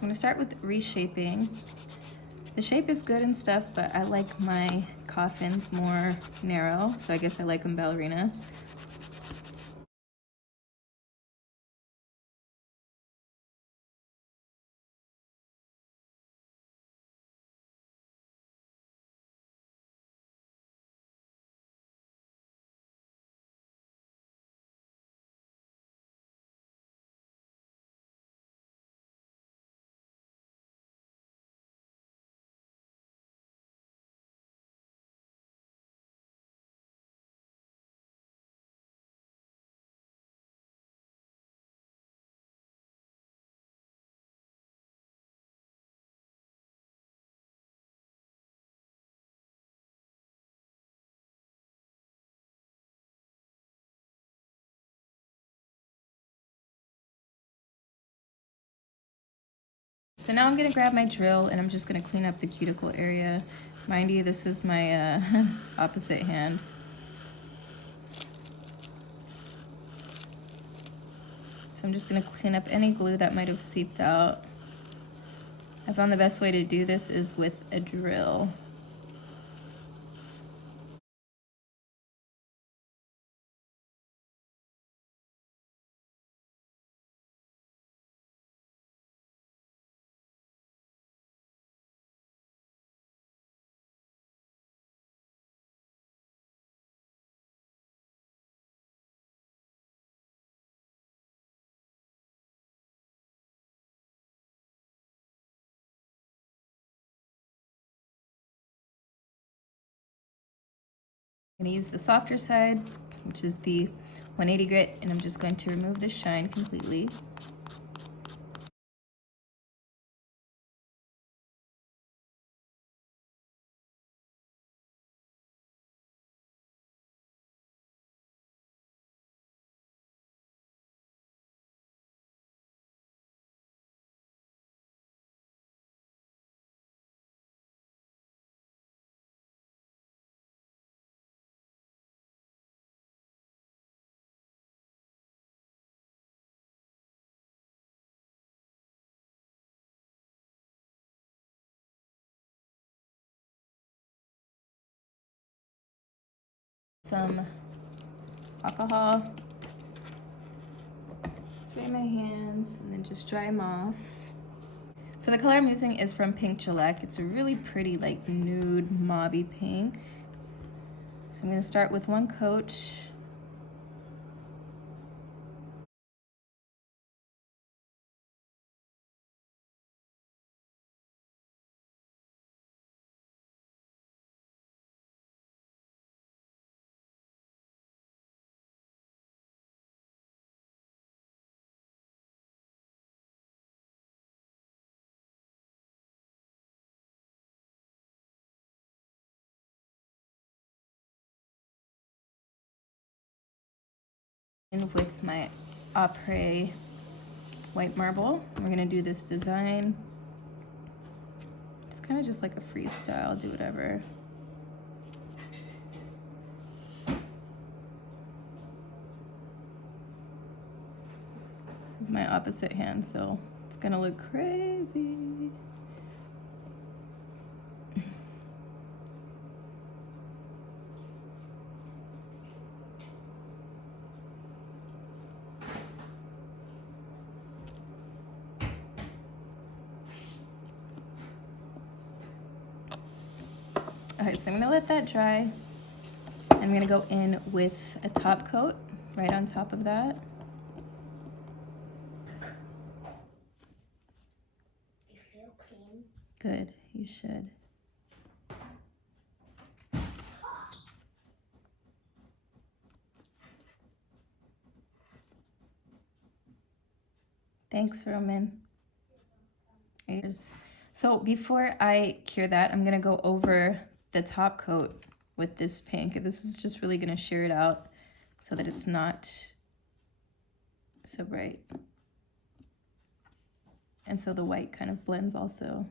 I'm gonna start with reshaping. The shape is good and stuff, but I like my coffins more narrow, so I guess I like them ballerina. So now I'm gonna grab my drill and I'm just gonna clean up the cuticle area. Mind you, this is my opposite hand. So I'm just gonna clean up any glue that might have seeped out. I found the best way to do this is with a drill. I'm gonna use the softer side, which is the 180 grit, and I'm just going to remove the shine completely. Some alcohol, spray my hands, and then just dry them off. So the color I'm using is from Pink Shellac. It's a really pretty, like, nude, mauvey pink. So I'm gonna start with one coat. And with my Après white marble, we're gonna do this design. It's kind of just like a freestyle, do whatever. This is my opposite hand, so it's gonna look crazy. Okay, so I'm gonna let that dry. I'm gonna go in with a top coat right on top of that. You feel clean? Good, you should. Thanks, Roman. So before I cure that, I'm gonna go over the top coat with this pink. This is just really gonna sheer it out so that it's not so bright. And so the white kind of blends also.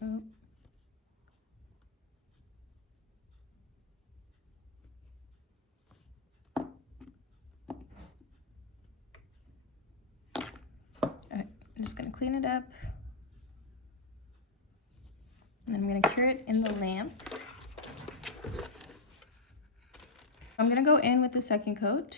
Oh. I'm just gonna clean it up. And I'm gonna cure it in the lamp. I'm gonna go in with the second coat.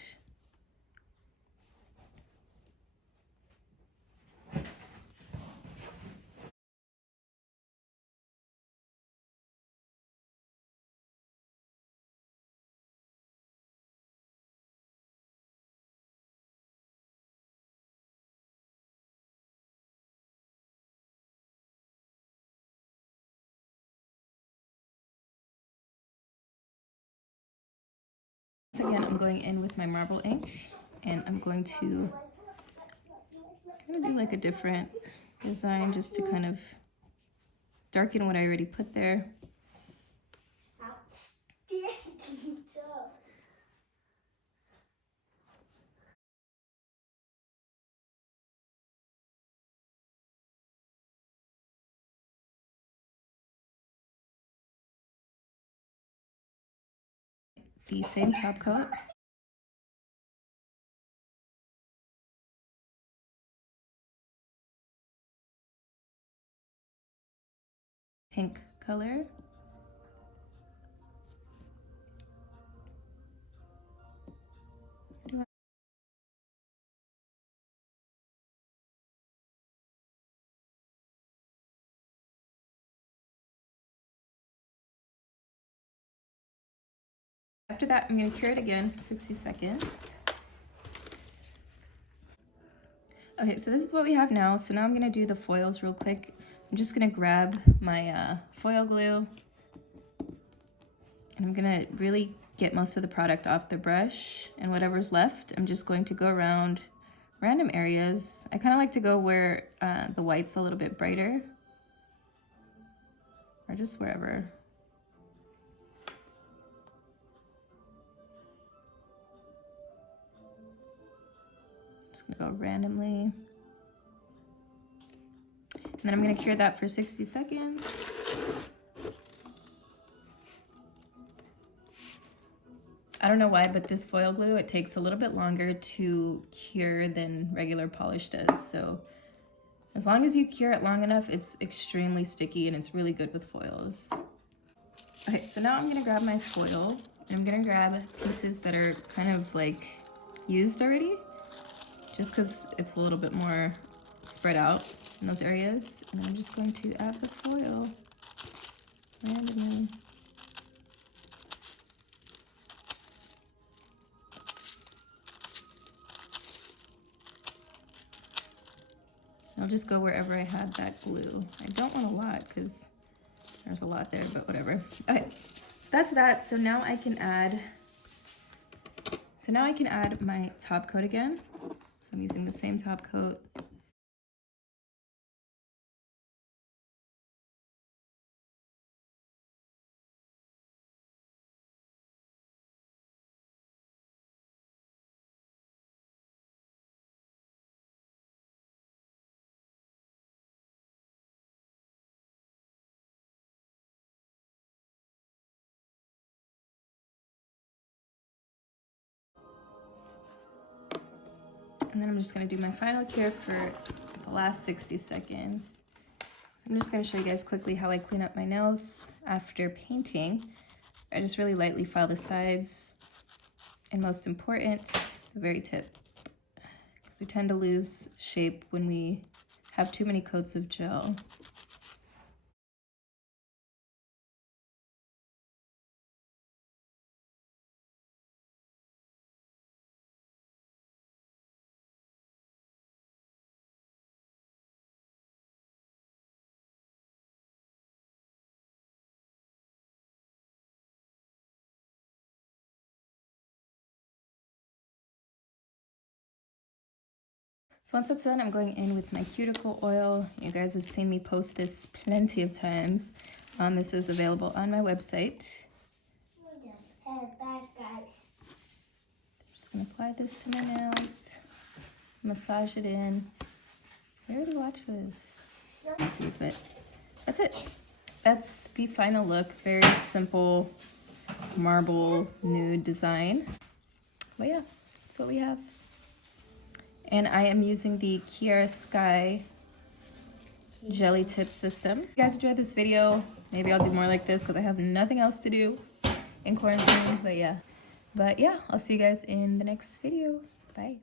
Once again, I'm going in with my marble ink, and I'm going to kind of do like a different design just to kind of darken what I already put there. The same top coat. Pink color. After that, I'm going to cure it again for 60 seconds. Okay, so this is what we have now. So now I'm going to do the foils real quick. I'm just going to grab my foil glue, and I'm going to really get most of the product off the brush, and whatever's left, I'm just going to go around random areas. I kind of like to go where the white's a little bit brighter, or just wherever. Just gonna go randomly. And then I'm gonna cure that for 60 seconds. I don't know why, but this foil glue, it takes a little bit longer to cure than regular polish does. So as long as you cure it long enough, it's extremely sticky and it's really good with foils. Okay, so now I'm gonna grab my foil, and I'm gonna grab pieces that are kind of like used already, just because it's a little bit more spread out in those areas. And I'm just going to add the foil randomly. I'll just go wherever I had that glue. I don't want a lot because there's a lot there, but whatever. Okay, so that's that. So now I can add my top coat again. So I'm using the same top coat. And then I'm just gonna do my final cure for the last 60 seconds. So I'm just gonna show you guys quickly how I clean up my nails after painting. I just really lightly file the sides, and most important, the very tip. Because we tend to lose shape when we have too many coats of gel. So once that's done, I'm going in with my cuticle oil. You guys have seen me post this plenty of times. This is available on my website. Just gonna apply this to my nails, massage it in. I already watched this. Let's see, but that's it. That's the final look. Very simple marble nude design. But yeah, that's what we have. And I am using the Kiara Sky jelly tip system. If you guys enjoyed this video, maybe I'll do more like this because I have nothing else to do in quarantine. But yeah, I'll see you guys in the next video. Bye.